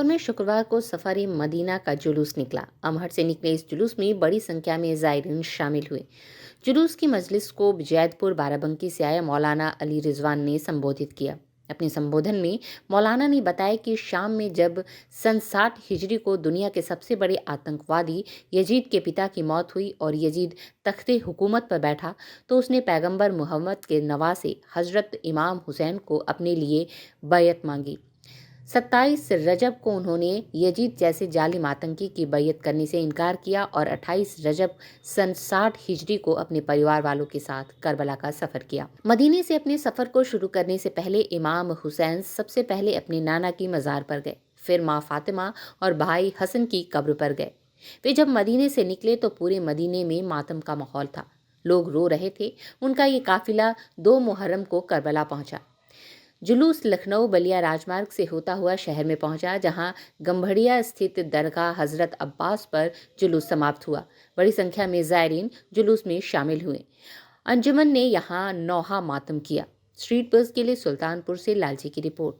लाहौर में शुक्रवार को सफारी मदीना का जुलूस निकला। अमहर से निकले इस जुलूस में बड़ी संख्या में ज़ायरीन शामिल हुए। जुलूस की मजलिस को जैदपुर बाराबंकी से आए मौलाना अली रिजवान ने संबोधित किया। अपने संबोधन में मौलाना ने बताया कि शाम में जब सन 60 हिजरी को दुनिया के सबसे बड़े आतंकवादी यजीद के पिता की मौत हुई और यजीद तख्ते हुकूमत पर बैठा तो उसने पैगंबर मुहम्मद के नवासे हजरत इमाम हुसैन को अपने लिए बैयत मांगी। 27 रजब को उन्होंने यजीद जैसे जालिम आतंकी की बैयत करने से इनकार किया और 28 रजब सन 60 हिजरी को अपने परिवार वालों के साथ करबला का सफ़र किया। मदीने से अपने सफ़र को शुरू करने से पहले इमाम हुसैन सबसे पहले अपने नाना की मज़ार पर गए, फिर माँ फातिमा और भाई हसन की कब्र पर गए। वे जब मदीने से निकले तो पूरे मदीने में मातम का माहौल था। लोग रो रहे थे। उनका ये काफिला 2 मुहर्रम को करबला पहुंचा। जुलूस लखनऊ बलिया राजमार्ग से होता हुआ शहर में पहुंचा, जहां गंभड़िया स्थित दरगाह हजरत अब्बास पर जुलूस समाप्त हुआ। बड़ी संख्या में ज़ायरीन जुलूस में शामिल हुए। अंजुमन ने यहां नौहा मातम किया। स्ट्रीट बस के लिए सुल्तानपुर से लालजी की रिपोर्ट।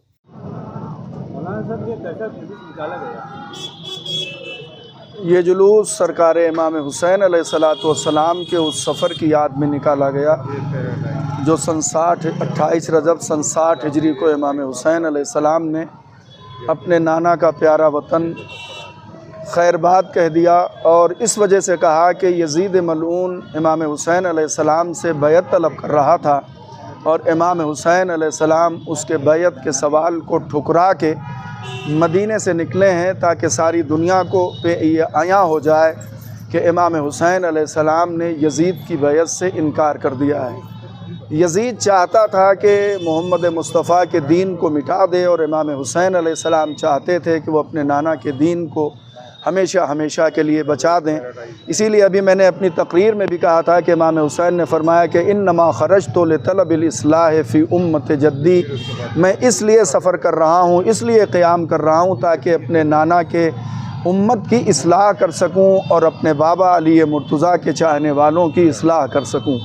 ये जुलूस सरकार इमाम हुसैन अलैहिस्सलातु वस्सलाम के उस सफ़र की याद में निकाला गया जो सन 28 रजब सन 60 हिजरी को इमाम हुसैन अलैहिस्सलाम ने अपने नाना का प्यारा वतन खैरबाद कह दिया और इस वजह से कहा कि यजीद मलऊन इमाम हुसैन अलैहिस्सलाम से बैयत तलब कर रहा था और इमाम हुसैन अलैहिस्सलाम उसके बैयत के सवाल को ठुकरा के मदीने से निकले हैं ताकि सारी दुनिया को पे ये आया हो जाए कि इमाम हुसैन अलैहिस्सलाम ने यजीद की बैयत से इनकार कर दिया है। यजीद चाहता था कि मोहम्मद मुस्तफ़ा के दीन को मिटा दे और इमाम हुसैन अलैहिस्सलाम चाहते थे कि वो अपने नाना के दीन को हमेशा हमेशा के लिए बचा दें। इसीलिए अभी मैंने अपनी तकरीर में भी कहा था कि इमाम हुसैन ने फरमाया कि इन्नमा खरजतु लितलबिल इस्लाह फ़ी उम्मत जद्दी, मैं इसलिए सफ़र कर रहा हूँ, इसलिए क़याम कर रहा हूँ ताकि अपने नाना के उम्मत की इस्लाह कर सकूँ और अपने बाबा अली मुर्तज़ा के चाहने वालों की इस्लाह कर सकूँ।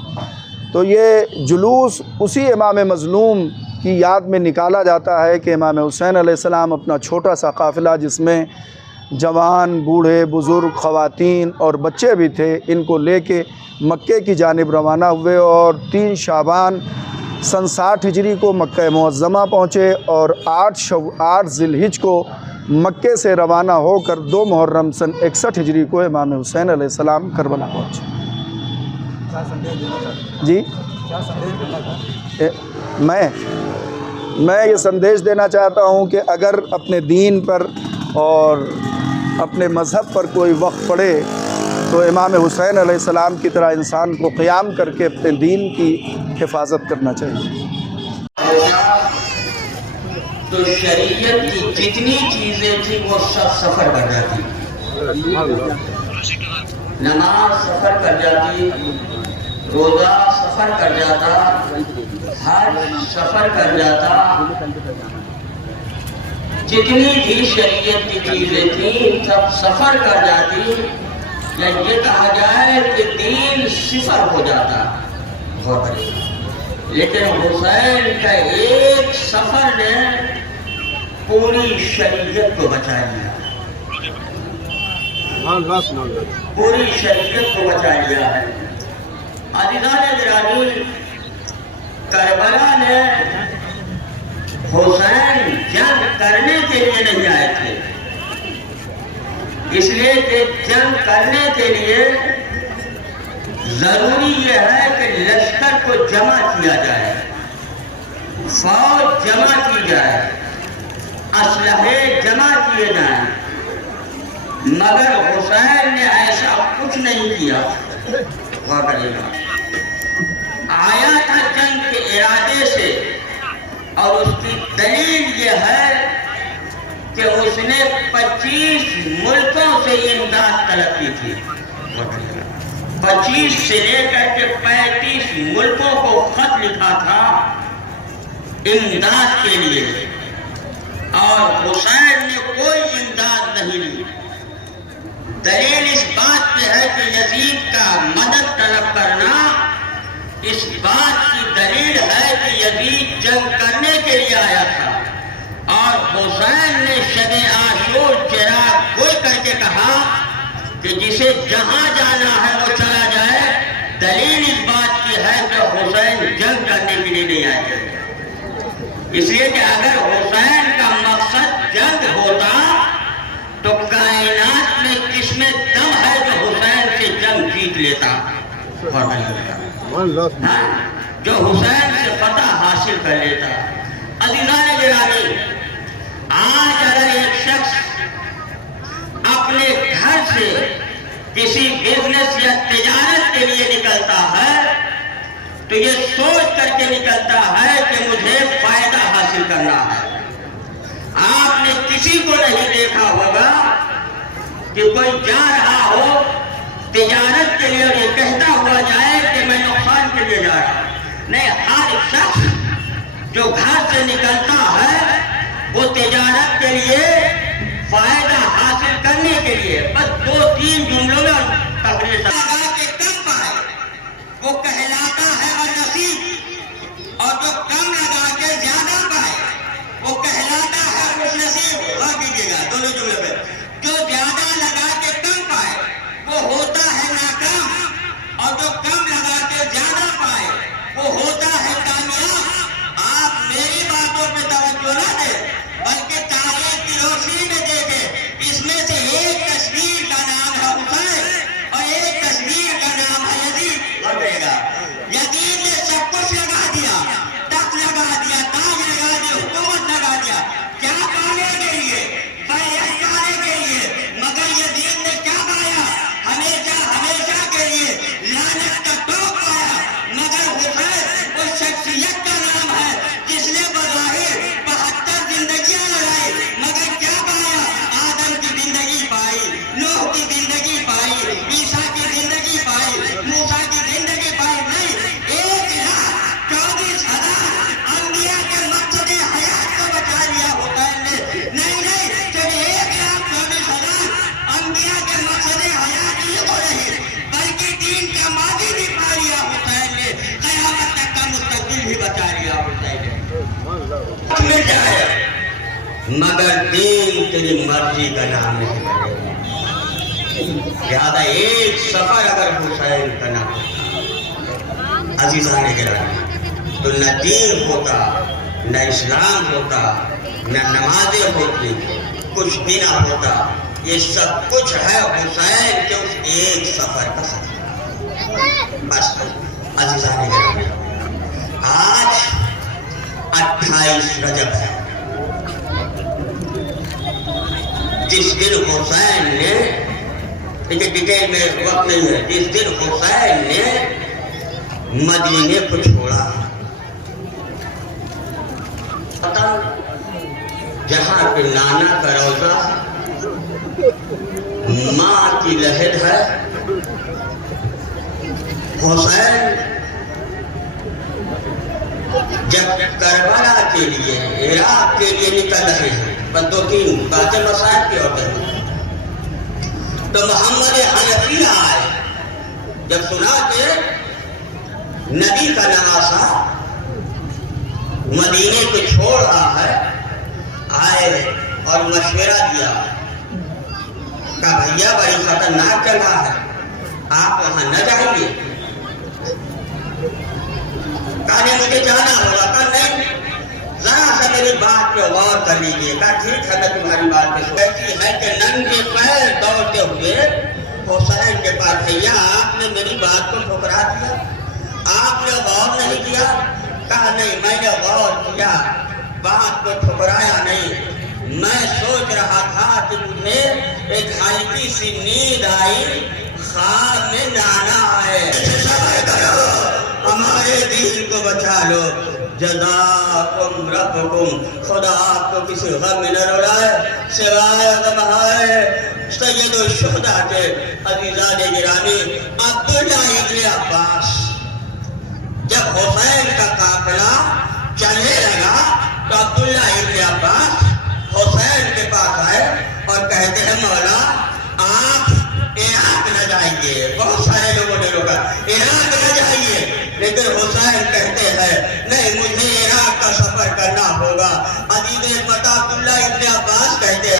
तो ये जुलूस उसी इमाम मज़लूम की याद में निकाला जाता है कि इमाम हुसैन अलैहिस्सलाम अपना छोटा सा काफ़िला जिसमें जवान, बूढ़े, बुज़ुर्ग, ख़वातीन और बच्चे भी थे, इनको लेके मक्के की जानिब रवाना हुए और 3 शाबान सन 60 हिजरी को मक्का मुअज़्ज़मा पहुँचे और 8 ज़िलहिज को मक्के से रवाना होकर 2 मुहर्रम सन 61 हिजरी को इमाम हुसैन अलैहिस्सलाम करबला पहुँचे। जी मैं ये संदेश देना चाहता हूँ कि अगर अपने दीन पर और अपने मज़हब पर कोई वक्त पड़े तो इमाम हुसैन अलैहिस्सलाम की तरह इंसान को क़याम करके अपने दीन की हिफाजत करना चाहिए। तो शरीयत की जितनी चीज़ें थी वो सब सफ़र कर जाती, नमाज सफ़र कर जाती, रोज़ा सफ़र कर जाता, हज सफ़र कर जाता, जितनी भी शरीयत की चीज़ें थी सब सफ़र कर जाती। या ये कहा जाए कि दीन सिफर हो जाता बहुत बढ़िया, लेकिन हुसैन का एक सफ़र ने पूरी शरीयत को बचा लिया, पूरी शरीयत को बचा लिया है। अज़ीज़ान गिरामी, करबला ने हुसैन जंग करने के लिए नहीं आए थे, इसलिए कि जंग करने के लिए जरूरी यह है कि लश्कर को जमा किया जाए, फौज जमा की जाए, असलहे जमा किए जाएं, मगर हुसैन ने ऐसा कुछ नहीं किया। आया था जंग के इरादे से और उसकी दलील ये है कि उसने 25 मुल्कों से इमदाद तलब की थी। 25 से लेकर के 35 मुल्कों को खत लिखा था इमदाद के लिए और हुसैन ने कोई इमदाद नहीं ली। दलील इस बात पे है कि यजीद का मदद तलब करना इस बात की दलील है कि यजीद जंग करने के लिए आया था और हुसैन ने शब आशूरा رسول چراغ گوئی کر کے کہا کہ جسے جہاں جانا ہے وہ چلا جائے، دلیل اس بات کی ہے کہ حسین جنگ کرنے کے لیے نہیں آئے، اس لیے کہ اگر حسین کا مقصد جنگ ہوتا تو کائنات میں کس میں دم ہے جو حسین سے جنگ جیت لیتا، جو حسین سے فتح حاصل کر لیتا۔ عزیزان گرامی، آج اگر ایک شخص اپنے گھر سے کسی بزنس یا تجارت کے لیے نکلتا ہے تو یہ سوچ کر کے نکلتا ہے کہ مجھے فائدہ حاصل کرنا ہے۔ آپ نے کسی کو نہیں دیکھا ہوگا کہ کوئی جا رہا ہو تجارت کے لیے اور یہ کہتا ہوا جائے کہ میں نقصان کے لیے جا رہا ہوں۔ نہیں، ہر شخص جو گھر سے نکلتا ہے وہ تجارت کے لیے، فائدہ حاصل کرنے کے لیے، بس 2-3 جملوں میں تقریر لگا کے کم پائے وہ کہلاتا ہے النصیب، اور جو کم لگا کے زیادہ پائے وہ کہلاتا ہے خوش نصیب۔ غور کیجیے گا دونوں جملے میں، جو زیادہ لگا کے کم پائے وہ ہوتا ہے ناکام، اور جو کم لگا کے زیادہ پائے وہ ہوتا ہے کامیاب۔ آپ میری باتوں پہ توجہ نہ دیں بلکہ تاریخ کی روشنی میں دیکھیں، اس میں سے ایک تصویر کا نام ہے حسین اور ایک تصویر کا نام ہے یزید۔ یزید نے سب کچھ لگا دیا، تخت لگا دیا، تاج لگا دیا، حکومت لگا دیا، کیا پانے کے لیے؟ بیعت پانے کے لیے۔ مگر یزید نے کیا پایا؟ ہمیشہ ہمیشہ کے لیے لعنت کا ٹوپ پایا۔ مگر حسین اس شخصیت کا نام ہے جس نے بظاہر 72 زندگیاں لڑائی، مگر کیا پایا؟ آدم کی زندگی پائی، نوح کی زندگی پائی، عیسیٰ کی زندگی پائی، موسیٰ کی زندگی پائی۔ نہیں، 1,24,000 انبیاء کے مقصد حیات کو بچا لیا حسین نے۔ نہیں، صرف 1,24,000 انبیاء کے مقصد حیات ہی تو نہیں بلکہ دین کا ماضی بھی پا لیا حسین نے، قیامت تک کا مستقبل بھی بچا لیا حسین نے۔ مل جائے مگر دین تیری مرضی کا نام نہیں کرے، لہذا ایک سفر اگر حسین کا نام ہوتا عزیزان گرامی تو نہ دین ہوتا، نہ اسلام ہوتا، نہ نمازیں ہوتی، کچھ بھی نہ ہوتا۔ یہ سب کچھ ہے حسین کے اس ایک سفر کا سفر۔ بس عزیزان گرامی، آج 28 رجب ہے، جس دن حسین نے، دیکھیں ڈیٹیل میں وقت نہیں ہے، جس دن حسین نے مدینے کو چھوڑا، جہاں پہ نانا کا روضہ، ماں کی لہد ہے، حسین جب کربلا کے لیے، عراق کے لیے نکل رہے ہیں، بس 2-3 باتیں مسائل کی اور کریں تو محمد حنفیہ آئے، جب سنا کہ نبی کا نواسہ مدینے کو چھوڑ رہا ہے، آئے اور مشورہ دیا، کہا بھیا بڑی خطرناک جگہ ہے، آپ وہاں نہ جائیے۔ کہا نہیں مجھے جانا ہوگا، کہا نہیں ذرا سا میری بات پہ غور کر لیجیے۔ کہا ٹھیک ہے میں تمہاری بات پہ سوچتی ہے کہ ننگے پیر دوڑتے ہوئے حسین کے پاس، بھیا آپ نے میری بات کو ٹھکرا دیا، آپ نے غور نہیں کیا؟ کہا نہیں میں نے غور کیا، بات کو ٹھکرایا نہیں، میں سوچ رہا تھا کہ مجھے ایک ہلکی سی نیند آئی، خواب میں نانا آئے، ہمارے دین کو بچا لو، جزاکم ربکم، خدا آپ کو کسی غم میں نہ رلائے سوائے غمہائے سید الشہداء کے۔ عزیزان گرامی، عبداللہ ابن عباس جب حسین کا قافلہ چلنے لگا تو عبداللہ ابن عباس حسین کے پاس آئے اور کہتے ہیں مولا آپ عراق نہ جائیے، بہت سارے لوگوں نے روکا، عراق نہ جائیے، لیکن حسین کہتے ہیں نہیں مجھے عراق کا سفر کرنا ہوگا۔ عزیز پتہ عبداللہ ابن عباس کہتے ہیں